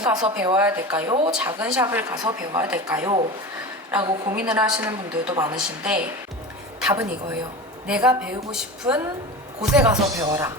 가서 배워야 될까요? 작은 샵을 가서 배워야 될까요? 라고 고민을 하시는 분들도 많으신데 답은 이거예요. 내가 배우고 싶은 곳에 가서 배워라.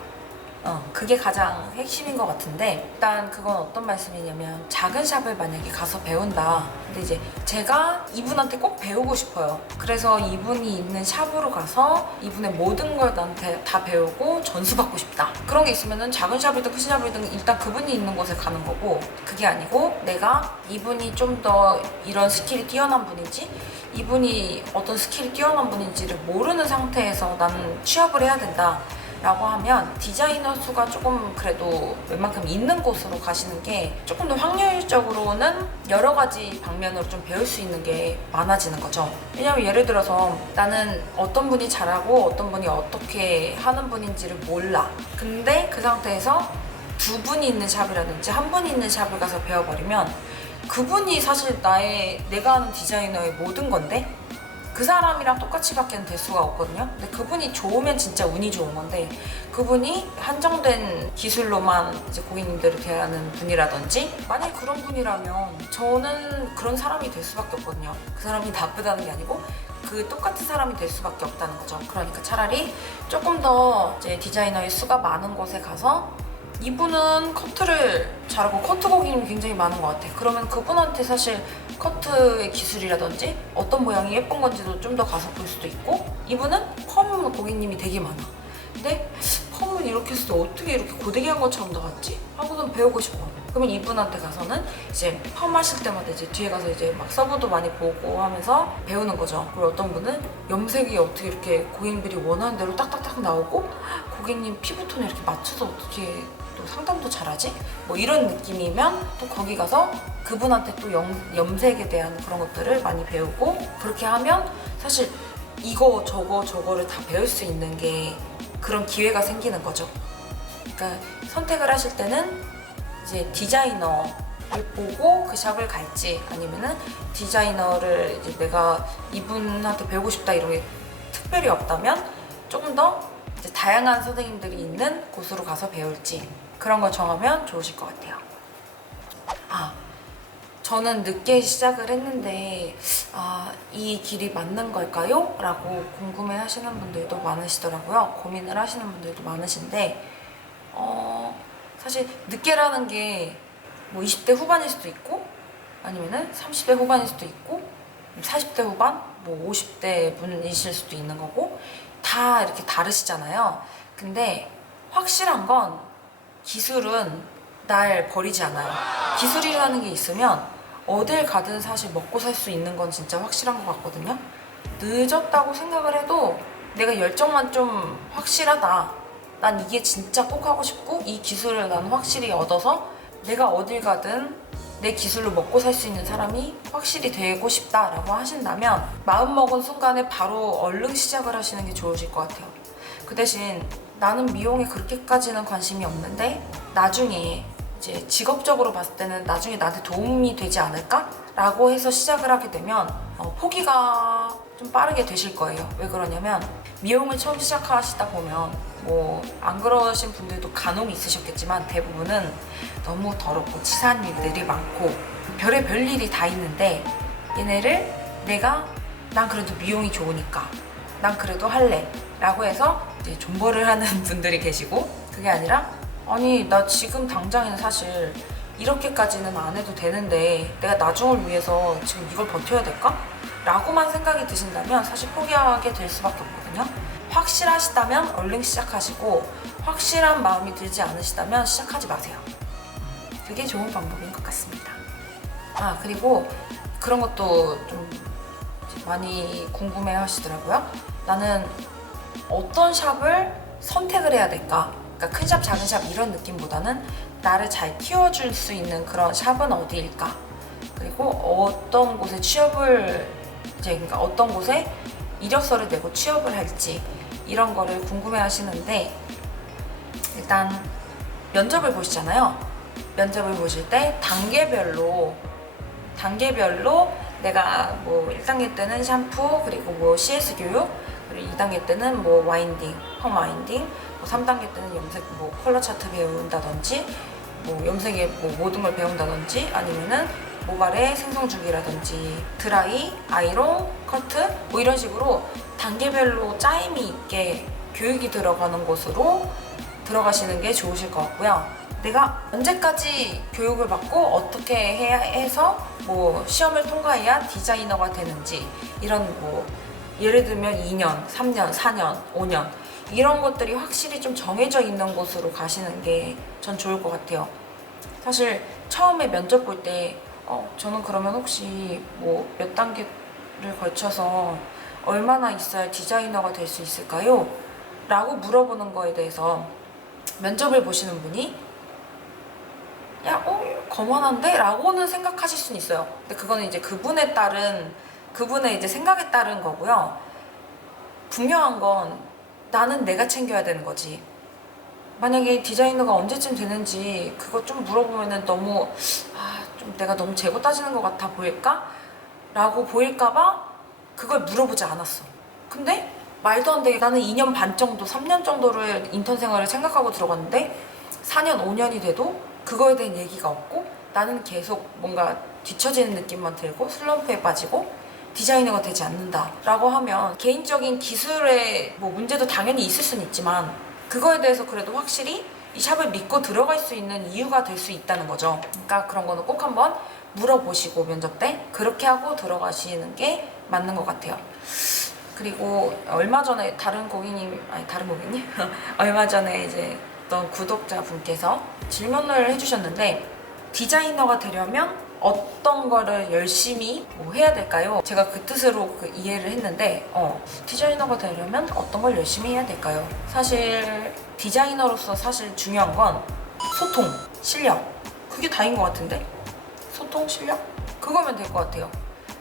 그게 가장 핵심인 것 같은데, 일단 그건 어떤 말씀이냐면, 작은 샵을 만약에 가서 배운다. 근데 이제 제가 이분한테 꼭 배우고 싶어요. 그래서 이분이 있는 샵으로 가서 이분의 모든 걸 나한테 다 배우고 전수받고 싶다. 그런 게 있으면은 작은 샵이든 큰 샵이든 일단 그분이 있는 곳에 가는 거고, 그게 아니고 내가 이분이 좀 더 이런 스킬이 뛰어난 분인지, 이분이 어떤 스킬이 뛰어난 분인지를 모르는 상태에서 나는 취업을 해야 된다 라고 하면 디자이너 수가 조금 그래도 웬만큼 있는 곳으로 가시는 게 조금 더 확률적으로는 여러 가지 방면으로 좀 배울 수 있는 게 많아지는 거죠. 왜냐면 예를 들어서 나는 어떤 분이 잘하고 어떤 분이 어떻게 하는 분인지를 몰라. 근데 그 상태에서 두 분이 있는 샵이라든지 한 분이 있는 샵을 가서 배워버리면 그분이 사실 내가 하는 디자이너의 모든 건데 그 사람이랑 똑같이밖에 될 수가 없거든요. 근데 그분이 좋으면 진짜 운이 좋은 건데, 그분이 한정된 기술로만 이제 고객님들을 대하는 분이라든지, 만약에 그런 분이라면 저는 그런 사람이 될 수밖에 없거든요. 그 사람이 나쁘다는 게 아니고 그 똑같은 사람이 될 수밖에 없다는 거죠. 그러니까 차라리 조금 더 이제 디자이너의 수가 많은 곳에 가서, 이분은 커트를 잘하고 커트 고객님이 굉장히 많은 것 같아. 그러면 그분한테 사실 커트의 기술이라든지 어떤 모양이 예쁜 건지도 좀 더 가서 볼 수도 있고, 이분은 펌 고객님이 되게 많아. 근데 펌은 이렇게 했을 때 어떻게 이렇게 고데기한 것처럼 나왔지? 하고선 배우고 싶어. 그러면 이분한테 가서는 이제 펌 하실 때마다 이제 뒤에 가서 이제 막 서브도 많이 보고 하면서 배우는 거죠. 그리고 어떤 분은 염색이 어떻게 이렇게 고객님들이 원하는 대로 딱딱딱 나오고, 고객님 피부톤에 이렇게 맞춰서 어떻게 또 상담도 잘하지? 뭐 이런 느낌이면 또 거기 가서 그분한테 또 염색에 대한 그런 것들을 많이 배우고, 그렇게 하면 사실 저거를 다 배울 수 있는 게 그런 기회가 생기는 거죠. 그러니까 선택을 하실 때는 이제 디자이너를 보고 그 샵을 갈지, 아니면은 디자이너를 이제 내가 이분한테 배우고 싶다 이런 게 특별히 없다면 조금 더 이제 다양한 선생님들이 있는 곳으로 가서 배울지, 그런 걸 정하면 좋으실 것 같아요. 저는 늦게 시작을 했는데 이 길이 맞는 걸까요? 라고 궁금해 하시는 분들도 많으시더라고요. 고민을 하시는 분들도 많으신데, 사실 늦게라는 게 뭐 20대 후반일 수도 있고, 아니면은 30대 후반일 수도 있고, 40대 후반, 뭐 50대 분이실 수도 있는 거고, 다 이렇게 다르시잖아요. 근데 확실한 건 기술은 날 버리지 않아요. 기술이라는 게 있으면 어딜 가든 사실 먹고 살 수 있는 건 진짜 확실한 것 같거든요. 늦었다고 생각을 해도 내가 열정만 좀 확실하다, 난 이게 진짜 꼭 하고 싶고 이 기술을 난 확실히 얻어서 내가 어딜 가든 내 기술로 먹고 살 수 있는 사람이 확실히 되고 싶다라고 하신다면, 마음먹은 순간에 바로 얼른 시작을 하시는 게 좋으실 것 같아요. 그 대신 나는 미용에 그렇게까지는 관심이 없는데 나중에 이제 직업적으로 봤을 때는 나중에 나한테 도움이 되지 않을까? 라고 해서 시작을 하게 되면 포기가 좀 빠르게 되실 거예요. 왜 그러냐면, 미용을 처음 시작하시다 보면 뭐 안 그러신 분들도 간혹 있으셨겠지만 대부분은 너무 더럽고 치사한 일들이 많고 별의별 일이 다 있는데, 얘네를 난 그래도 미용이 좋으니까 난 그래도 할래 라고 해서 이제 존버를 하는 분들이 계시고, 그게 아니라 아니 나 지금 당장에는 사실 이렇게까지는 안 해도 되는데 내가 나중을 위해서 지금 이걸 버텨야 될까? 라고만 생각이 드신다면 사실 포기하게 될 수밖에 없거든요. 확실하시다면 얼른 시작하시고, 확실한 마음이 들지 않으시다면 시작하지 마세요. 그게 좋은 방법인 것 같습니다. 그리고 그런 것도 좀 많이 궁금해 하시더라고요. 나는 어떤 샵을 선택을 해야 될까? 그러니까 큰 샵, 작은 샵 이런 느낌보다는 나를 잘 키워줄 수 있는 그런 샵은 어디일까? 그리고 어떤 곳에 그러니까 어떤 곳에 이력서를 내고 취업을 할지, 이런 거를 궁금해 하시는데, 일단 면접을 보시잖아요. 면접을 보실 때 단계별로 내가 뭐 1단계 때는 샴푸, 그리고 뭐 CS 교육, 그리고 2단계 때는 뭐 와인딩, 펌 와인딩, 뭐 3단계 때는 염색, 뭐 컬러 차트 배운다든지, 뭐 염색에 뭐 모든 걸 배운다든지 아니면은 모발의 생성 주기라든지 드라이, 아이롱, 커트 뭐 이런 식으로 단계별로 짜임이 있게 교육이 들어가는 곳으로 들어가시는 게 좋으실 것 같고요. 내가 언제까지 교육을 받고 어떻게 해야 해서 뭐 시험을 통과해야 디자이너가 되는지 이런 뭐 예를 들면 2년, 3년, 4년, 5년 이런 것들이 확실히 좀 정해져 있는 곳으로 가시는 게 전 좋을 것 같아요. 사실 처음에 면접 볼 때 저는 그러면 혹시 뭐 몇 단계를 거쳐서 얼마나 있어야 디자이너가 될 수 있을까요? 라고 물어보는 거에 대해서 면접을 보시는 분이 야, 거만한데? 라고는 생각하실 수는 있어요. 근데 그거는 이제 그분의 이제 생각에 따른 거고요. 분명한 건 나는 내가 챙겨야 되는 거지. 만약에 디자이너가 언제쯤 되는지 그거 좀 물어보면은 너무 좀 내가 너무 재고 따지는 것 같아 보일까? 라고 보일까봐 그걸 물어보지 않았어. 근데 말도 안 되게 나는 2년 반 정도, 3년 정도를 인턴 생활을 생각하고 들어갔는데 4년, 5년이 돼도 그거에 대한 얘기가 없고 나는 계속 뭔가 뒤처지는 느낌만 들고 슬럼프에 빠지고 디자이너가 되지 않는다 라고 하면 개인적인 기술의 뭐 문제도 당연히 있을 수는 있지만 그거에 대해서 그래도 확실히 이 샵을 믿고 들어갈 수 있는 이유가 될 수 있다는 거죠. 그러니까 그런 거는 꼭 한번 물어보시고 면접 때 그렇게 하고 들어가시는 게 맞는 것 같아요. 그리고 얼마 전에 다른 고객님 얼마 전에 이제 어떤 구독자분께서 질문을 해주셨는데 디자이너가 되려면 어떤 거를 열심히 뭐 해야 될까요? 제가 그 뜻으로 이해를 했는데 디자이너가 되려면 어떤 걸 열심히 해야 될까요? 사실 디자이너로서 사실 중요한 건 소통, 실력 그게 다인 것 같은데? 소통, 실력? 그거면 될 것 같아요.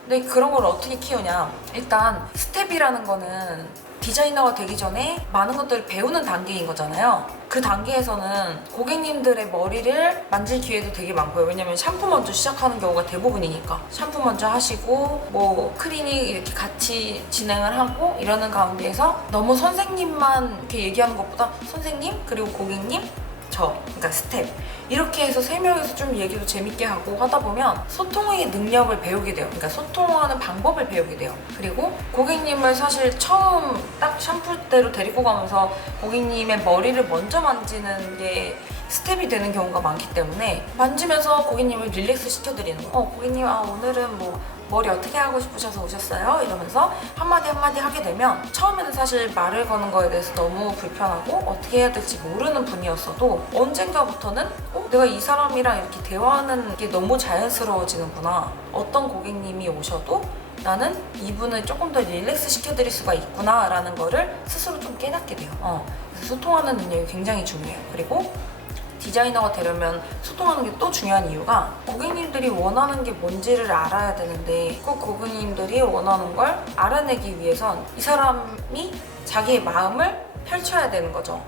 근데 그런 걸 어떻게 키우냐, 일단 스텝이라는 거는 디자이너가 되기 전에 많은 것들을 배우는 단계인 거잖아요. 그 단계에서는 고객님들의 머리를 만질 기회도 되게 많고요. 왜냐면 샴푸 먼저 시작하는 경우가 대부분이니까 샴푸 먼저 하시고 뭐 클리닉 이렇게 같이 진행을 하고 이러는 가운데에서 너무 선생님만 이렇게 얘기하는 것보다 선생님 그리고 고객님 그러니까 스텝 이렇게 해서 3명이서 좀 얘기도 재밌게 하고 하다 보면 소통의 능력을 배우게 돼요. 그러니까 소통하는 방법을 배우게 돼요. 그리고 고객님을 사실 처음 딱 샴푸대로 데리고 가면서 고객님의 머리를 먼저 만지는 게 스텝이 되는 경우가 많기 때문에 만지면서 고객님을 릴렉스 시켜드리는 거예요. 고객님 오늘은 뭐 머리 어떻게 하고 싶으셔서 오셨어요? 이러면서 한마디 한마디 하게 되면 처음에는 사실 말을 거는 거에 대해서 너무 불편하고 어떻게 해야 될지 모르는 분이었어도 언젠가부터는 내가 이 사람이랑 이렇게 대화하는 게 너무 자연스러워지는구나. 어떤 고객님이 오셔도 나는 이분을 조금 더 릴렉스 시켜드릴 수가 있구나 라는 거를 스스로 좀 깨닫게 돼요. 그래서 소통하는 능력이 굉장히 중요해요. 그리고 디자이너가 되려면 소통하는 게 또 중요한 이유가 고객님들이 원하는 게 뭔지를 알아야 되는데 그 고객님들이 원하는 걸 알아내기 위해선 이 사람이 자기의 마음을 펼쳐야 되는 거죠.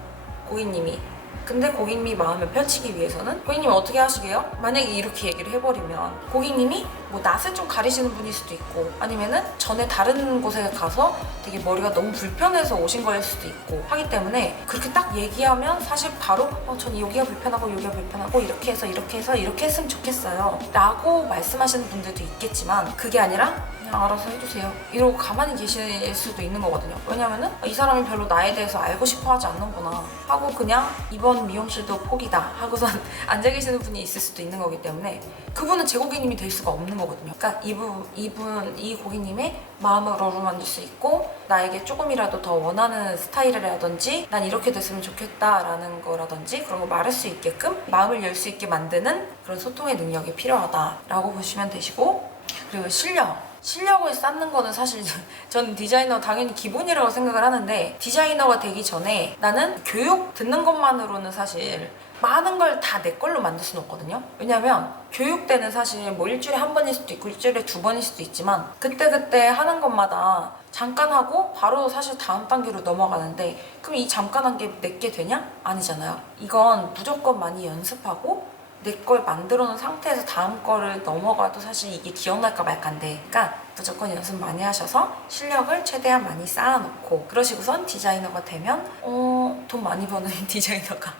고객님이. 근데 고객님이 마음을 펼치기 위해서는 고객님이 어떻게 하시게요? 만약에 이렇게 얘기를 해버리면 고객님이 뭐 낯을 좀 가리시는 분일 수도 있고 아니면은 전에 다른 곳에 가서 되게 머리가 너무 불편해서 오신 거일 수도 있고 하기 때문에 그렇게 딱 얘기하면 사실 바로 전 여기가 불편하고 여기가 불편하고 이렇게 해서 이렇게 해서 이렇게 했으면 좋겠어요 라고 말씀하시는 분들도 있겠지만 그게 아니라 그냥 알아서 해주세요 이러고 가만히 계실 수도 있는 거거든요. 왜냐면은 이 사람이 별로 나에 대해서 알고 싶어 하지 않는구나 하고 그냥 이번 미용실도 포기다 하고선 앉아 계시는 분이 있을 수도 있는 거기 때문에 그분은 제 고객님이 될 수가 없는 거거든요. 그러니까 이 고객님의 마음을 어루만질 수 있고 나에게 조금이라도 더 원하는 스타일이라든지 난 이렇게 됐으면 좋겠다라는 거라든지 그런 거 말할 수 있게끔 마음을 열 수 있게 만드는 그런 소통의 능력이 필요하다라고 보시면 되시고, 그리고 실력을 쌓는 거는 사실 저는 디자이너 당연히 기본이라고 생각을 하는데 디자이너가 되기 전에 나는 교육 듣는 것만으로는 사실 많은 걸 다 내 걸로 만들 수는 없거든요. 왜냐면 교육 때는 사실 뭐 일주일에 한 번일 수도 있고 일주일에 2번일 수도 있지만 그때그때 하는 것마다 잠깐 하고 바로 사실 다음 단계로 넘어가는데 그럼 이 잠깐 한 게 내게 되냐? 아니잖아요. 이건 무조건 많이 연습하고 내 걸 만들어 놓은 상태에서 다음 거를 넘어가도 사실 이게 기억날까 말까인데, 그러니까 무조건 연습 많이 하셔서 실력을 최대한 많이 쌓아놓고 그러시고선 디자이너가 되면 돈 많이 버는 디자이너가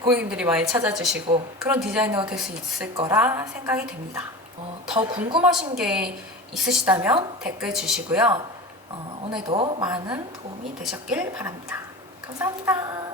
고객님들이 많이 찾아주시고 그런 디자이너가 될 수 있을 거라 생각이 됩니다. 더 궁금하신 게 있으시다면 댓글 주시고요. 오늘도 많은 도움이 되셨길 바랍니다. 감사합니다.